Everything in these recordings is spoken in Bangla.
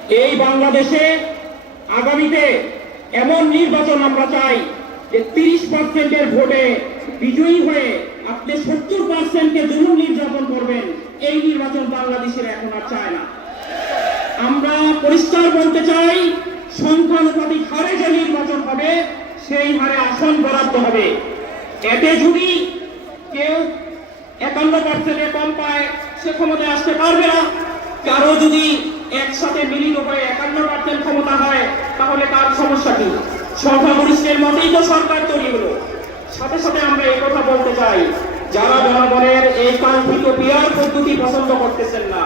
এই বাংলাদেশে আগামীতে এমন নির্বাচন আমরা চাই যে 30% ভোটে বিজয়ী হয়ে আপনি 70%কে জুলুম নির্যাতন করবেন। এই নির্বাচন বাংলাদেশের এখন আর চায় না। আমরা পরিষ্কার বলতে চাই, সংখ্যানুপাতিক হারে যে নির্বাচন হবে সেই হারে আসন বরাদ্দ হবে। এতে যদি কেউ 51% কম পায় সে ক্ষমতায় আসতে পারবে না। কারো যদি একসাথে মিলিত হয়ে 51% ক্ষমতা হয় তাহলে তার সমস্যা কি? সংখ্যাগরিষ্ঠের মতেই তো সরকার তৈরি হলো। সাথে সাথে আমরা এই কথা বলতে চাই, যারা জনগণের এই কাঙ্ক্ষিত পিয়ার পদ্ধতি পছন্দ করতেছেন না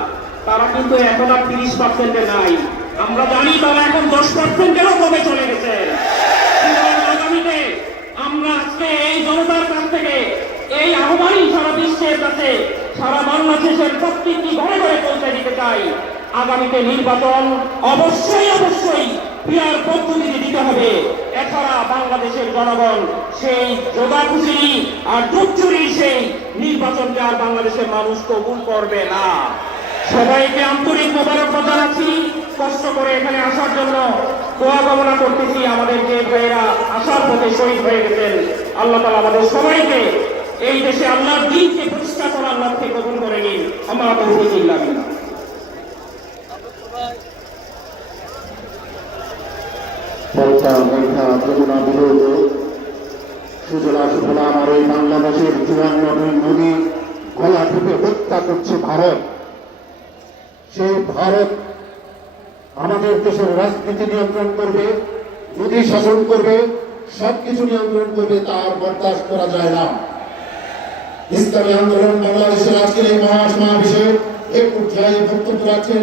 তারা কিন্তু এখন আর 30%-এ নাই। আমরা জানি তারা এখন 10%-এরও কমে চলে গেছে। আগামীতে আমরা আজকে এই জনতার কাছ থেকে এই আহ্বানই সারা বিশ্বের কাছে, সারা বাংলাদেশের প্রত্যেকটি ঘরে ঘরে পৌঁছে দিতে চাই। আগামীতে নির্বাচন অবশ্যই পিয়ার পদ্ধতিতে দিতে হবে। এছাড়া বাংলাদেশের জনগণ সেই যোগাখুশি আর দুচুরির সেই নির্বাচনকে আর বাংলাদেশের মানুষ কবুল করবে না। সবাইকে আন্তরিক মোবারকবাদ জানাচ্ছি। কষ্ট করে এখানে আসার জন্য দোয়া কামনা করতেছি। আমাদের যে ভাইয়েরা আসার পথে শহীদ হয়ে গেছেন, আল্লাহ তাআলা আমাদের সবাইকে এই দেশে আল্লাহর দ্বীনকে প্রতিষ্ঠা করার লক্ষ্যে কবুল করে নিন। আমরা তৌফিক ইল্লাহ বিল্লাহ। আমার এই বাংলাদেশের 54 নদী গলা টিপে হত্যা করছে ভারত। সেই ভারত আমাদের দেশের রাজনীতি নিয়ন্ত্রণ করবে, নদী শাসন করবে, সবকিছু নিয়ন্ত্রণ করবে, তার বরদাস্ত করা যায় না। ইসলামী আন্দোলন বাংলাদেশের আজকের এই মহাসমাবেশে এক পর্যায়ে বক্তব্য রাখছেন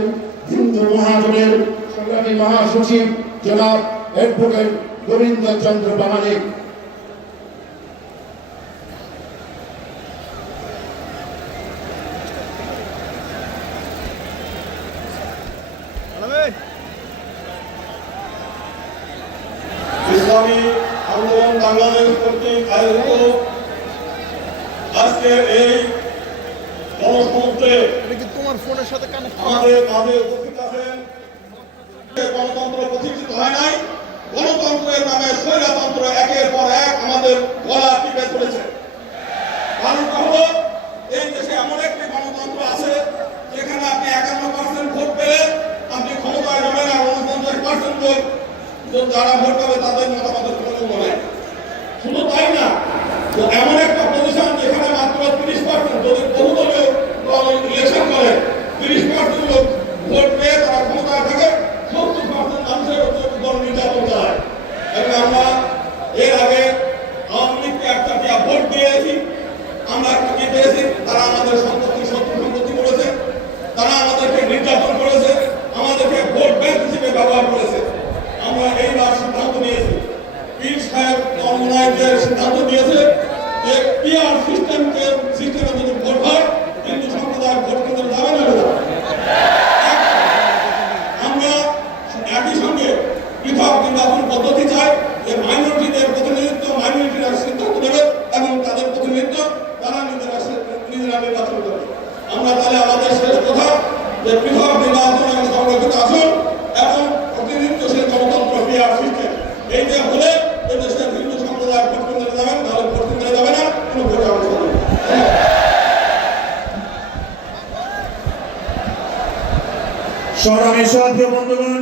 হিন্দু মহাজনের সংগ্রামী মহাসচিব জনাব অ্যাডভোকেট গোবিন্দ চন্দ্র বাঙালি। ইসলামী আন্দোলন বাংলাদেশ কর্তৃক আয়োজিত আজকে এই গণসমুদ্রে আমাদের মাঝে উপস্থিত আছেন। গণতন্ত্র প্রতিষ্ঠিত হয় নাই, গণতন্ত্রের নামে স্বৈরতন্ত্র একের পর এক আমাদের গলা টিপে ধরেছে। কারণটা হলো এই দেশে এমন একটি গণতন্ত্র আছে যেখানে আপনি 51% ভোট পেলে আপনি ক্ষমতায় যাবেন, আর 49% লোক যারা ভোট পাবে তাদের মতামতের কোনো মূল্য নেই। শুধু তাই না, তো এমন একটা পজিশন যেখানে মাত্র 30% যদি বহুদলীয় ইলেকশন করে 30% লোক ভোট পেয়ে তারা ক্ষমতায় থাকে, 70% মানুষের উপর নির্যাতন চালায়। এবং আমরা এর আগে আওয়ামী লীগকে একটা ভোট দিয়েছি, আমরা একটা পেয়েছি, তারা আমাদের সম্পত্তি করেছে, তারা আমাদেরকে নির্যাতন করেছে, আমাদেরকে ভোট ব্যাংক হিসেবে ব্যবহার করেছে। আমরা এইবার সিদ্ধান্ত নিয়েছি, পীর সাহেব যে সিদ্ধান্ত নিয়েছে যে পিআর সিস্টেমে যদি ভোট হয় হিন্দু সম্প্রদায় ভোট কেন্দ্রে যাবে না। আমরা একই সঙ্গে পৃথক নির্বাচন পদ্ধতি চাই, যে মাইনরিটিদের প্রতিনিধিত্ব মাইনরিটিরা সিদ্ধান্ত নেবে এবং তাদের প্রতিনিধিত্ব তারা নিজেরা নির্বাচন করবে। আমরা তাহলে আমাদের শেষ কথা যে পৃথক নির্বাচন এবং সংরক্ষিত আসন এবং প্রতিনিধিত্বশীল গণতন্ত্র পিআর সিস্টেম, এইটা হলে এই দেশের হিন্দু সম্প্রদায় ভোট কেন্দ্রে যাবেন, তাহলে ভোট কেন্দ্রে যাবে না, কোনো ভোটে অংশ নেবে। সংগ্রামী সাথী বন্ধুগণ,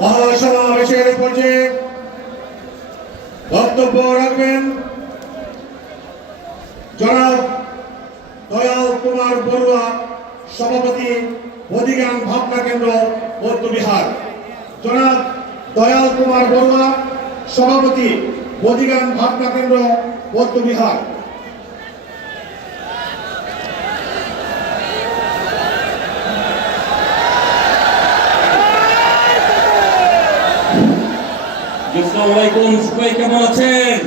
মহাসমাবেশের পর্যায়ে বক্তব্য রাখবেন জনাব দয়াল কুমার বড়ুয়া, সভাপতি বোধিজ্ঞান ভাবনা কেন্দ্র বৌদ্ধবিহার। জনাব দয়াল কুমার বড়ুয়া, সভাপতি বোধিজ্ঞান ভাবনা কেন্দ্র বৌদ্ধবিহার। আসসালামু আলাইকুম, সবাই কেমন আছেন?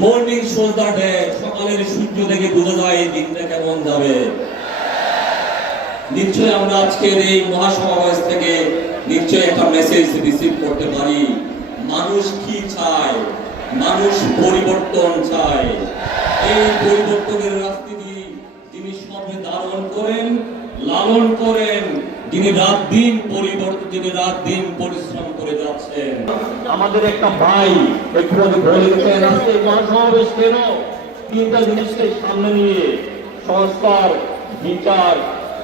মর্নিং সোলজার ডে, সকালের সূর্য দেখে বোঝা যায় এই দিনটা কেমন যাবে। নিশ্চয়ই আমরা আজকের এই মহাসমাবেশ থেকে নিশ্চয়ই একটা মেসেজ রিসিভ করতে পারি। মানুষ কি চায়? মানুষ পরিবর্তন চায়। এই পরিবর্তনের রাজনীতি যিনি সর্বে ধারণ করেন লাল পালন করেন, যিনি রাত দিন পরিশ্রম করে যাচ্ছেন। আমাদের একটা ভাই একটু আগে বলে গেছেন আজকে মহাসমাবেশ কেন, তিনটা জিনিসকে সামনে নিয়ে, সংস্কার, বিচার,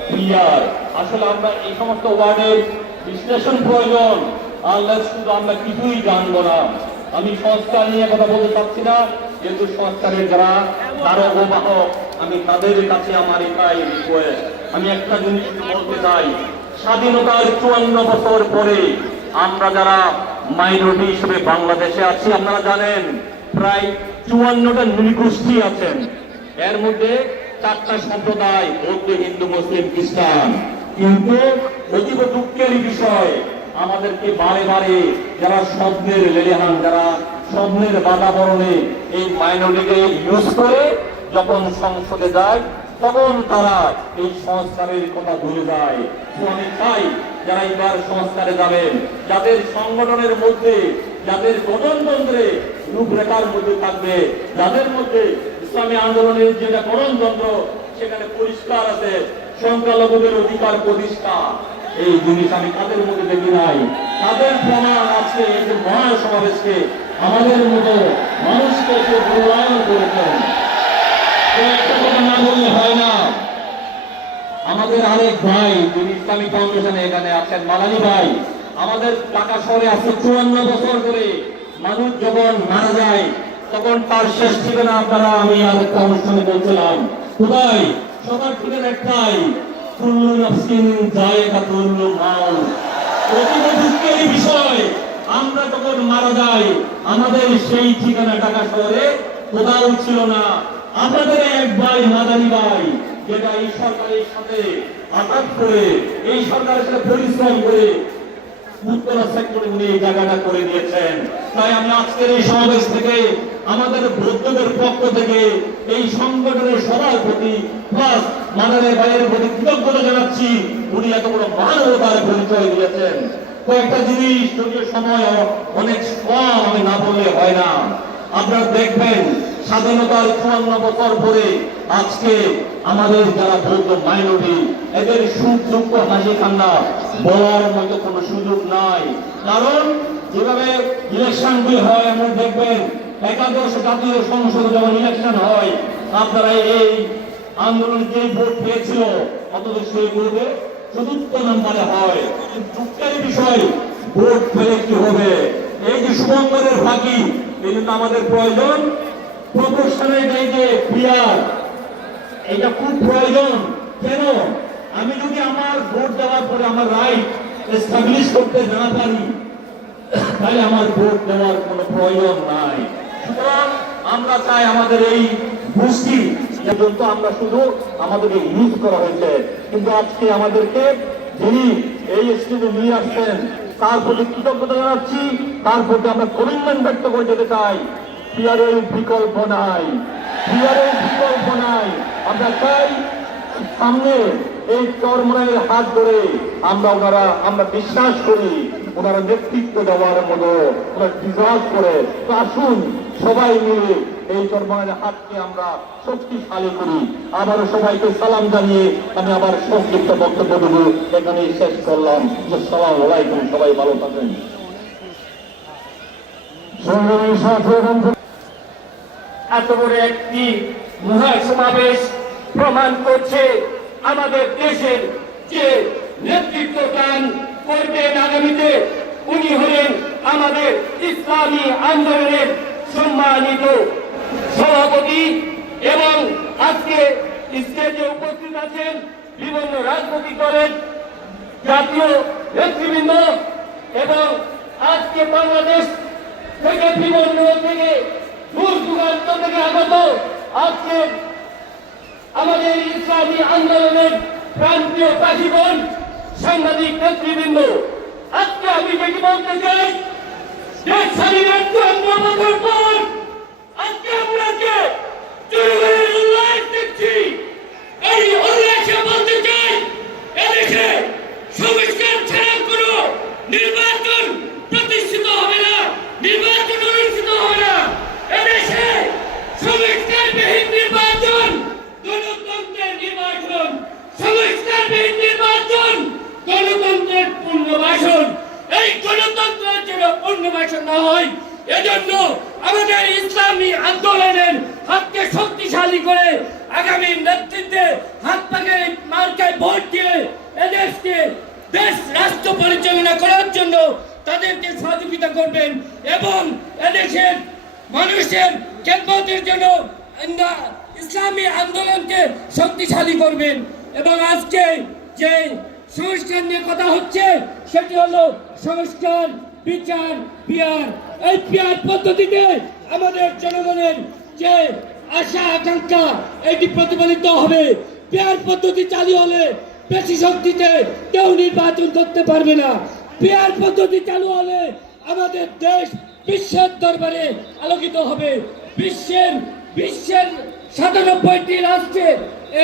ক্রিয়ার। আসলে আমরা এই সমস্ত ওয়ার্ডের বিশ্লেষণ প্রয়োজন, আল্লাহ শুধু আমরা কিছুই জানবো না। আমি সংস্কার নিয়ে কথা বলতে চাচ্ছি না, যেহেতু সংস্কারের যারা ধারক ও বাহক, আমি তাদের কাছে আমার এটাই রিকোয়েস্ট। আমি একটা জিনিস বলতে চাই, স্বাধীনতার 54 বছর পরে আমরা যারা মাইনরিটি হিসেবে বাংলাদেশে আছি, আপনারা জানেন প্রায় 54টা নৃগোষ্ঠী আছেন। এর মধ্যে 4টা সম্প্রদায়, বৌদ্ধ, হিন্দু, মুসলিম, খ্রিস্টান। কিন্তু অতীব দুঃখের বিষয়, আমাদেরকে বারে বারে যারা স্বপ্নের লেলিহান, যারা স্বপ্নের বাতাবরণে এই মাইনরিটিকে ইউজ করে যখন সংসদে যায়, তখন তারা এই সংস্কারের কথা ভুলে যায়। তো আমি চাই যারা এবার সংস্কারে যাবেন, যাদের সংগঠনের মধ্যে, যাদের গঠনতন্ত্রে রূপরেখার মধ্যে থাকবে, যাদের মধ্যে ইসলামী আন্দোলনের যেটা গঠনতন্ত্র সেখানে পরিষ্কার আছে সংখ্যালঘুদের অধিকার প্রতিষ্ঠা, এই জিনিস আমি তাদের মধ্যে দেখি নাই। তাদের প্রমাণ আছে এই যে মহাসমাবেশকে আমাদের মতো মানুষকে সে মূল্যায়ন করেছেন। একটা কথা না বললে হয় না। আমাদের আরেক ভাই যিনি ইসলামিক ফাউন্ডেশনে এখানে আছেন, মালানি ভাই, আমাদের ঢাকা শহরে আছে 54 বছর ধরে। মানুষ যখন মারা যায় তখন তার শেষ ঠিকানা আপনারা, আমি আরেকটা অনুষ্ঠানে বলছিলাম, খুদাই সবার ঠিকানা একটাই, কুল্লু নাফসিন যায়কাতুল মাউত। অতীব দুঃখের বিষয়, আমরা যখন মারা যাই আমাদের সেই ঠিকানা ঢাকা শহরে কোথাও ছিল না। আমাদের এক ভাই মাদানী ভাই, যেটা এই সরকারের সাথে আঘাত করে, এই সরকারের সাথে পরিশ্রম করে উত্তরা সেক্টরে উনি এই জায়গাটা করে দিয়েছেন। তাই আমি আজকের এই সমাবেশ থেকে আমাদের বৌদ্ধদের পক্ষ থেকে এই সংগঠনের সবার প্রতি প্লাস মাদানের ভাইয়ের প্রতি কৃতজ্ঞতা জানাচ্ছি। উনি এত বড় মানবতার পরিচয় দিয়েছেন। কয়েকটা জিনিস, যদিও সময় অনেক কম, আমি না বললে হয় না। আপনারা দেখবেন স্বাধীনতার 54 বছর পরে আজকে আমাদের যারা বৌদ্ধ মাইনরিটি, এদের সুখ দুঃখ হাসি কান্না বলার মতো কোনো সুযোগ নাই। কারণ যেভাবে ইলেকশনগুলি হয়, আমরা দেখবেন একাদশ জাতীয় সংসদে যখন ইলেকশন হয়, আপনারা এই আন্দোলন যে ভোট পেয়েছিল অথচ সেই ভোটে চতুর্থ নম্বরে হয়। দুঃখের বিষয়, ভোট পেলে কি হবে? এই যে শুভঙ্করের ফাঁকি, এই জন্য আমাদের প্রয়োজন প্রফেশনের এই যে ক্রিয়ার, এটা খুব প্রয়োজন। কেন? আমি যদি আমার ভোট দেওয়ার পরে আমার রাইট এস্টাবলিশ করতে না পারি, তাহলে আমার ভোট দেওয়ার কোনো প্রয়োজন নাই। সুতরাং আমরা চাই আমাদের এই গোষ্ঠী পর্যন্ত আমরা শুধু আমাদেরকে ইউজ করা হয়েছে, কিন্তু আজকে আমাদেরকে যিনি এই স্টেজে নিয়ে আসছেন তার প্রতি কৃতজ্ঞতা জানাচ্ছি। তার প্রতি আমরা কমিটমেন্ট ব্যক্ত করে যেতে চাই। পিয়ারের বিকল্প নাই, পিয়ারের বিকল্প নাই। আমরা চাই সামনে এই চরমরাইয়ের হাত ধরে আমরা বিশ্বাস করি ওনারা নেতৃত্ব দেওয়ার মতো ওনারা ডিজার্ভ করে। তো আসুন সবাই মিলে এই চরমরাইয়ের হাতকে আমরা শক্তিশালী করি। আবারও সবাইকে সালাম জানিয়ে আমি আবার সংক্ষিপ্ত বক্তব্য দেব, এখানেই শেষ করলাম। আসসালামু আলাইকুম, সবাই ভালো থাকেন। এত বড় একটি মহাসমাবেশ প্রমাণ করছে আমাদের দেশের যে নেতৃত্ব দান করবেন আগামীতে, উনি হলেন আমাদের ইসলামী আন্দোলনের সম্মানিত সভাপতি। এবং আজকে স্টেজে উপস্থিত আছেন বিভিন্ন রাজনৈতিক দলের জাতীয় নেতৃবৃন্দ এবং আজকে বাংলাদেশ থেকে বিভিন্ন থেকে দূর দূরান্ত থেকে আগত আজকে আমাদের ইসলামী আন্দোলনের প্রান্তীয় প্রাচীগণ, সাংবাদিক নেতৃবৃন্দ, আজকে আমি যেটি বলতে চাই, দেশ স্বাধীনের 54 বছর পর আজকে আমরা যে জনগণের উল্লাস দেখছি, এই উল্লাসে বলতে চাই এদেশে সংস্কার ছাড়া কোনো নির্বাচন প্রতিষ্ঠিত হবে না, নির্বাচন অনুষ্ঠিত হবে না। এদেশে সংস্কারবিহীন নির্বাচন, গণতন্ত্রের নির্বাচন, সংস্কারবিহীন নির্বাচন না হয়। এজন্য আমাদের ইসলামী আন্দোলনের হাতকে শক্তিশালী করে আগামী নেতৃত্বে হাত পাকে মার্কায় ভোট দিয়ে এদেশকে দেশ রাষ্ট্র পরিচালনা করার জন্য তাদেরকে সহযোগিতা করবেন এবং এদেশের মানুষের খেদমতের জন্য ইসলামী আন্দোলনকে শক্তিশালী করবেন। এবং আজকে যে সংস্কার নিয়ে কথা হচ্ছে সেটি হলো সংস্কার, বিচার, পিয়ার। এই পিয়ার পদ্ধতিতে আমাদের জনগণের যে আশা আকাঙ্ক্ষা এটি প্রতিফলিত হবে। পিয়ার পদ্ধতি চালু হলে বেশি শক্তিতে কেউ নির্বাচন করতে পারবে না। পিয়ার পদ্ধতি চালু হলে আমাদের দেশ বিশ্বের দরবারে আলোকিত হবে। বিশ্বের 97টি রাষ্ট্রে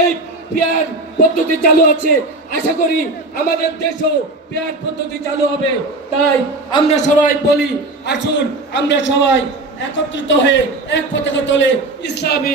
এই পিয়ার পদ্ধতি চালু আছে। আশা করি আমাদের দেশও পিয়ার পদ্ধতি চালু হবে। তাই আমরা সবাই বলি, আসুন আমরা সবাই একত্রিত হয়ে এক পতাকা তলে ইসলামী